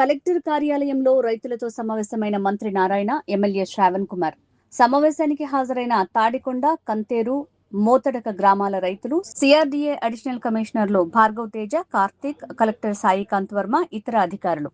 Collector కార్యాలయంలో రైతులతో సమావేశమైన మంత్రి నారాయణ, ఎమ్మెల్యే శ్రావణ్ కుమార్. సమావేశానికి హాజరైన తాడికొండ, కంతేరు, మోతడక గ్రామాల రైతులు, సిఆర్డీఏ అడిషనల్ కమిషనర్లు భార్గవ్ తేజ, కార్తీక్, కలెక్టర్ సాయికాంత్ వర్మ, ఇతర అధికారులు.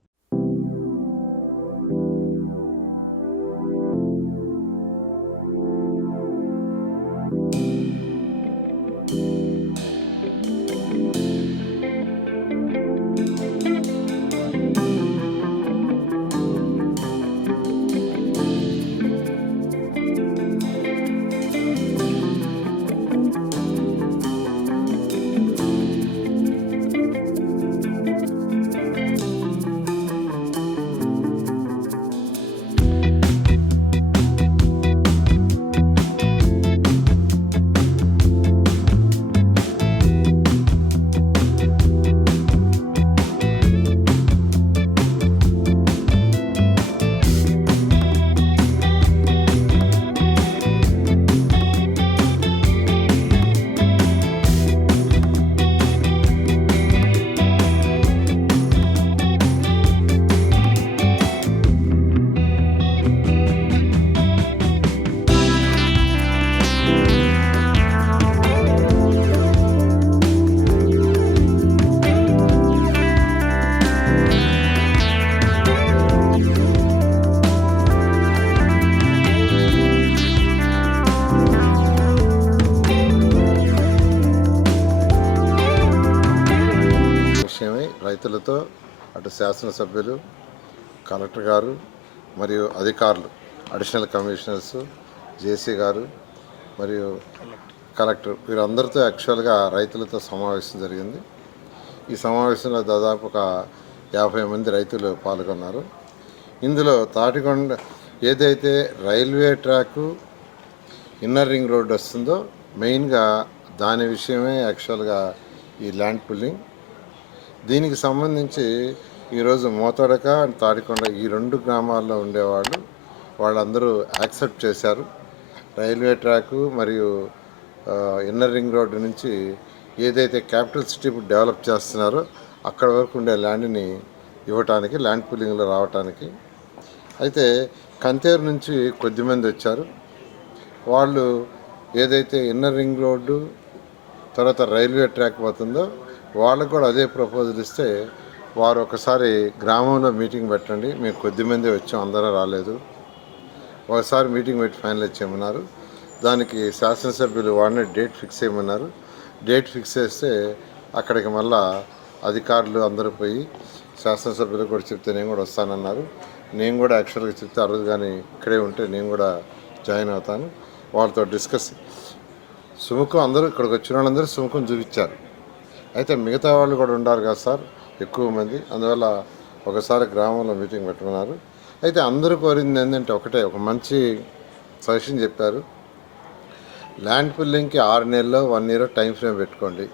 రైతులతో అటు శాసనసభ్యులు, కలెక్టర్ గారు మరియు అధికారులు, అడిషనల్ కమిషనర్స్, జేసీ గారు మరియు కలెక్టర్ వీరందరితో యాక్చువల్గా రైతులతో సమావేశం జరిగింది. ఈ సమావేశంలో దాదాపు ఒక 50 మంది రైతులు పాల్గొన్నారు. ఇందులో తాటికొండ ఏదైతే railway track inner ring road వస్తుందో మెయిన్గా దాని విషయమే యాక్చువల్గా ఈ ల్యాండ్ పుల్లింగ్. దీనికి సంబంధించి ఈరోజు మోతడక అండ్ తాడికొండ ఈ 2 గ్రామాల్లో ఉండేవాళ్ళు వాళ్ళందరూ యాక్సెప్ట్ చేశారు. రైల్వే ట్రాకు మరియు ఇన్నర్ రింగ్ రోడ్డు నుంచి ఏదైతే క్యాపిటల్ సిటీ డెవలప్ చేస్తున్నారో అక్కడ వరకు ఉండే ల్యాండ్ని ఇవ్వటానికి, ల్యాండ్ పుల్లింగ్లో రావటానికి. అయితే కంతేరు నుంచి కొద్దిమంది వచ్చారు. వాళ్ళు ఏదైతే ఇన్నర్ రింగ్ రోడ్డు తర్వాత రైల్వే ట్రాక్ పోతుందో వాళ్ళకు కూడా అదే ప్రపోజల్ ఇస్తే వారు ఒకసారి గ్రామంలో మీటింగ్ పెట్టండి, మేము కొద్దిమంది వచ్చాం, అందరూ రాలేదు, ఒకసారి మీటింగ్ పెట్టి ఫైనలైజ్ చేయమన్నారు. దానికి శాసనసభ్యులు వాడిని డేట్ ఫిక్స్ చేయమన్నారు. డేట్ ఫిక్స్ చేస్తే అక్కడికి మళ్ళా అధికారులు అందరూ పోయి శాసనసభ్యులు కూడా చెప్తే నేను కూడా వస్తానన్నారు. నేను కూడా యాక్చువల్గా చెప్తే ఆ రోజు కానీ ఇక్కడే ఉంటే నేను కూడా జాయిన్ అవుతాను. వాళ్ళతో డిస్కస్ సుముఖం అందరూ ఇక్కడికి వచ్చిన వాళ్ళందరూ సుముఖం చూపించారు. అయితే మిగతా వాళ్ళు కూడా ఉండారు కదా సార్, ఎక్కువ మంది, అందువల్ల ఒకసారి గ్రామంలో మీటింగ్ పెట్టుకున్నారు. అయితే అందరూ కోరింది ఏంటంటే ఒక మంచి సజెషన్ చెప్పారు. ల్యాండ్ పుల్లింగ్కి 6 నెలల్లో 1 ఇయర్ టైం ఫ్రేమ్ పెట్టుకోండి,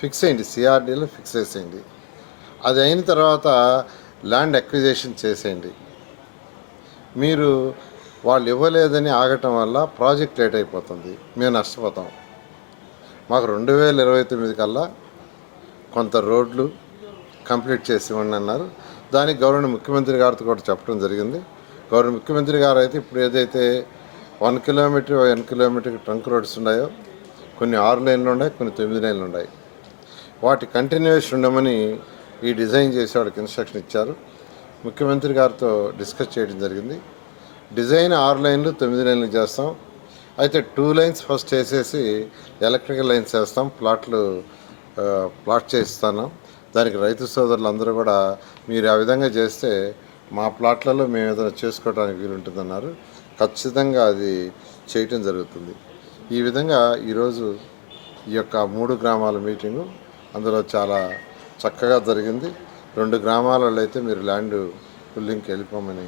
ఫిక్స్ అయ్యింది, సిఆర్డీలో ఫిక్స్ చేసేయండి. అది అయిన తర్వాత ల్యాండ్ అక్విజిషన్ చేసేయండి. మీరు వాళ్ళు ఇవ్వలేదని ఆగటం వల్ల ప్రాజెక్ట్ లేట్ అయిపోతుంది, మేము నష్టపోతాం. మాకు 2029 కల్లా కొంత రోడ్లు కంప్లీట్ చేసి ఇవ్వండి అన్నారు. దానికి గౌరవ ముఖ్యమంత్రి గారితో కూడా చెప్పడం జరిగింది. గౌరవ ముఖ్యమంత్రి గారు అయితే ఇప్పుడు ఏదైతే 1 కిలోమీటర్ ట్రంక్ రోడ్స్ ఉన్నాయో కొన్ని 6 లైన్లు ఉన్నాయి, కొన్ని 9 లైన్లు ఉన్నాయి. వాటి కంటిన్యూషన్ ఉండమని ఈ డిజైన్ చేసి వాడికి ఇన్స్ట్రక్షన్ ఇచ్చారు. ముఖ్యమంత్రి గారితో డిస్కస్ చేయడం జరిగింది. డిజైన్ 6 లైన్లు 9 లైన్లు చేస్తాం. అయితే 2 లైన్స్ ఫస్ట్ వేసేసి ఎలక్ట్రికల్ లైన్స్ వేస్తాం, ప్లాట్ చేయిస్తాను. దానికి రైతు సోదరులు అందరూ కూడా మీరు ఆ విధంగా చేస్తే మా ప్లాట్లలో మేము ఏదైనా చేసుకోవడానికి వీలుంటుందన్నారు. ఖచ్చితంగా అది చేయటం జరుగుతుంది. ఈ విధంగా ఈరోజు ఈ యొక్క 3 గ్రామాల మీటింగు అందులో చాలా చక్కగా జరిగింది. 2 గ్రామాలలో అయితే మీరు ల్యాండ్ పుల్లింగ్కి వెళ్ళిపోమని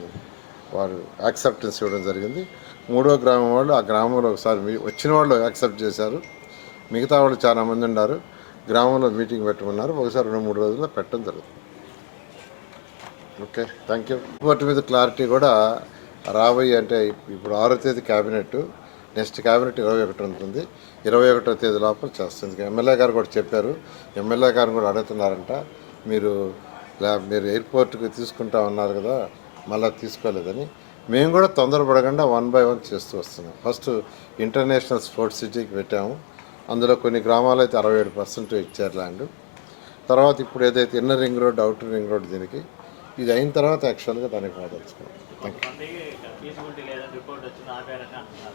వారు యాక్సెప్టెన్స్ ఇవ్వడం జరిగింది. 3వ గ్రామం వాళ్ళు ఆ గ్రామంలో ఒకసారి వచ్చిన వాళ్ళు యాక్సెప్ట్ చేశారు. మిగతా వాళ్ళు చాలామంది ఉన్నారు. గ్రామంలో మీటింగ్ పెట్టమన్నారు. ఒకసారి 2-3 రోజుల్లో పెట్టడం జరుగుతుంది. Okay, thank you. వాటి మీద క్లారిటీ కూడా రాబోయే అంటే ఇప్పుడు 6వ తేదీ క్యాబినెట్, నెక్స్ట్ క్యాబినెట్ 21 ఉంటుంది. 21వ తేదీ లోపల చేస్తుంది. ఎమ్మెల్యే గారు కూడా చెప్పారు. ఎమ్మెల్యే గారు కూడా అడుగుతున్నారంట, మీరు మీరు ఎయిర్పోర్ట్కి తీసుకుంటా ఉన్నారు కదా, మళ్ళీ తీసుకోలేదని మేము కూడా తొందరపడకుండా 1 by 1 చేస్తూ వస్తున్నాం. ఫస్ట్ ఇంటర్నేషనల్ స్పోర్ట్స్ సిటీకి పెట్టాము. అందులో కొన్ని గ్రామాలు అయితే 67% ఇచ్చారు ల్యాండ్. తర్వాత ఇప్పుడు ఏదైతే inner ring road, outer ring road, దీనికి ఇది అయిన తర్వాత యాక్చువల్గా దానికి మొదలుచుకున్నాం.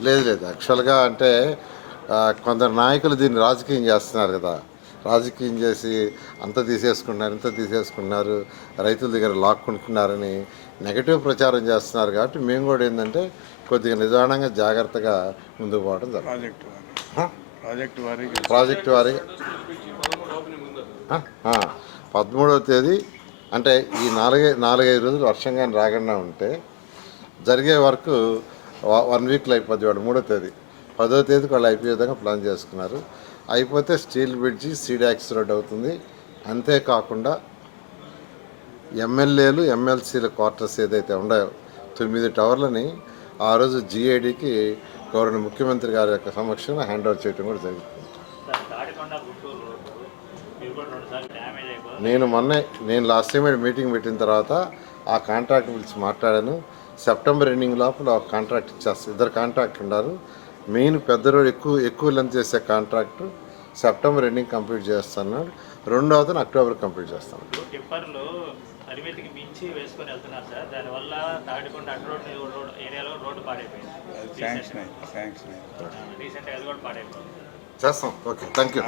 లేదు యాక్చువల్గా అంటే కొందరు నాయకులు దీన్ని రాజకీయం చేస్తున్నారు కదా, రాజకీయం చేసి అంత తీసేసుకుంటున్నారు, రైతుల దగ్గర లాక్కుంటున్నారని నెగటివ్ ప్రచారం చేస్తున్నారు. కాబట్టి మేము కూడా ఏంటంటే కొద్దిగా నిదానంగా జాగ్రత్తగా ముందుకు పోవడం జరుగుతుంది. ప్రాజెక్టు వారి 13వ తేదీ అంటే ఈ 4-5 రోజులు వర్షం కానీ రాకుండా ఉంటే జరిగే వర్క్ 1 వీక్లో అయిపోద్ది. వాడు 3వ తేదీ 10వ తేదీకి వాళ్ళు అయిపోయే విధంగా ప్లాన్ చేసుకున్నారు. అయిపోతే స్టీల్ బ్రిడ్జి, సీడాక్స్ రోడ్ అవుతుంది. అంతేకాకుండా ఎమ్మెల్యేలు, ఎమ్మెల్సీల క్వార్టర్స్ ఏదైతే ఉన్నాయో 9 టవర్లని ఆ రోజు జిఐడికి గవర్నర్ ముఖ్యమంత్రి గారి యొక్క సమక్షంలో హ్యాండ్ ఓవర్ చేయడం కూడా జరుగుతుంది. నేను లాస్ట్ టైం మీటింగ్ పెట్టిన తర్వాత ఆ కాంట్రాక్ట్ పిలిచి మాట్లాడాను. సెప్టెంబర్ ఎండింగ్ లోపల కాంట్రాక్ట్ ఇచ్చేస్తారు. 2 కాంట్రాక్ట్ ఉన్నారు. మెయిన్ పెద్ద రోడ్ ఎక్కువ లెంత్ చేసే కాంట్రాక్టు సెప్టెంబర్ ఎండింగ్ కంప్లీట్ చేస్తున్నాడు. 2వ అక్టోబర్ కంప్లీట్ చేస్తాను. పరిమితికి మించి వేసుకొని వెళ్తున్నారు సార్. దానివల్ల తాడికొండ రోడ్ ఏరియాలో రోడ్డు పాడైపోయింది. రీసెంట్గా అది కూడా పాడైపోయింది. చేస్తాం. Okay, thank you.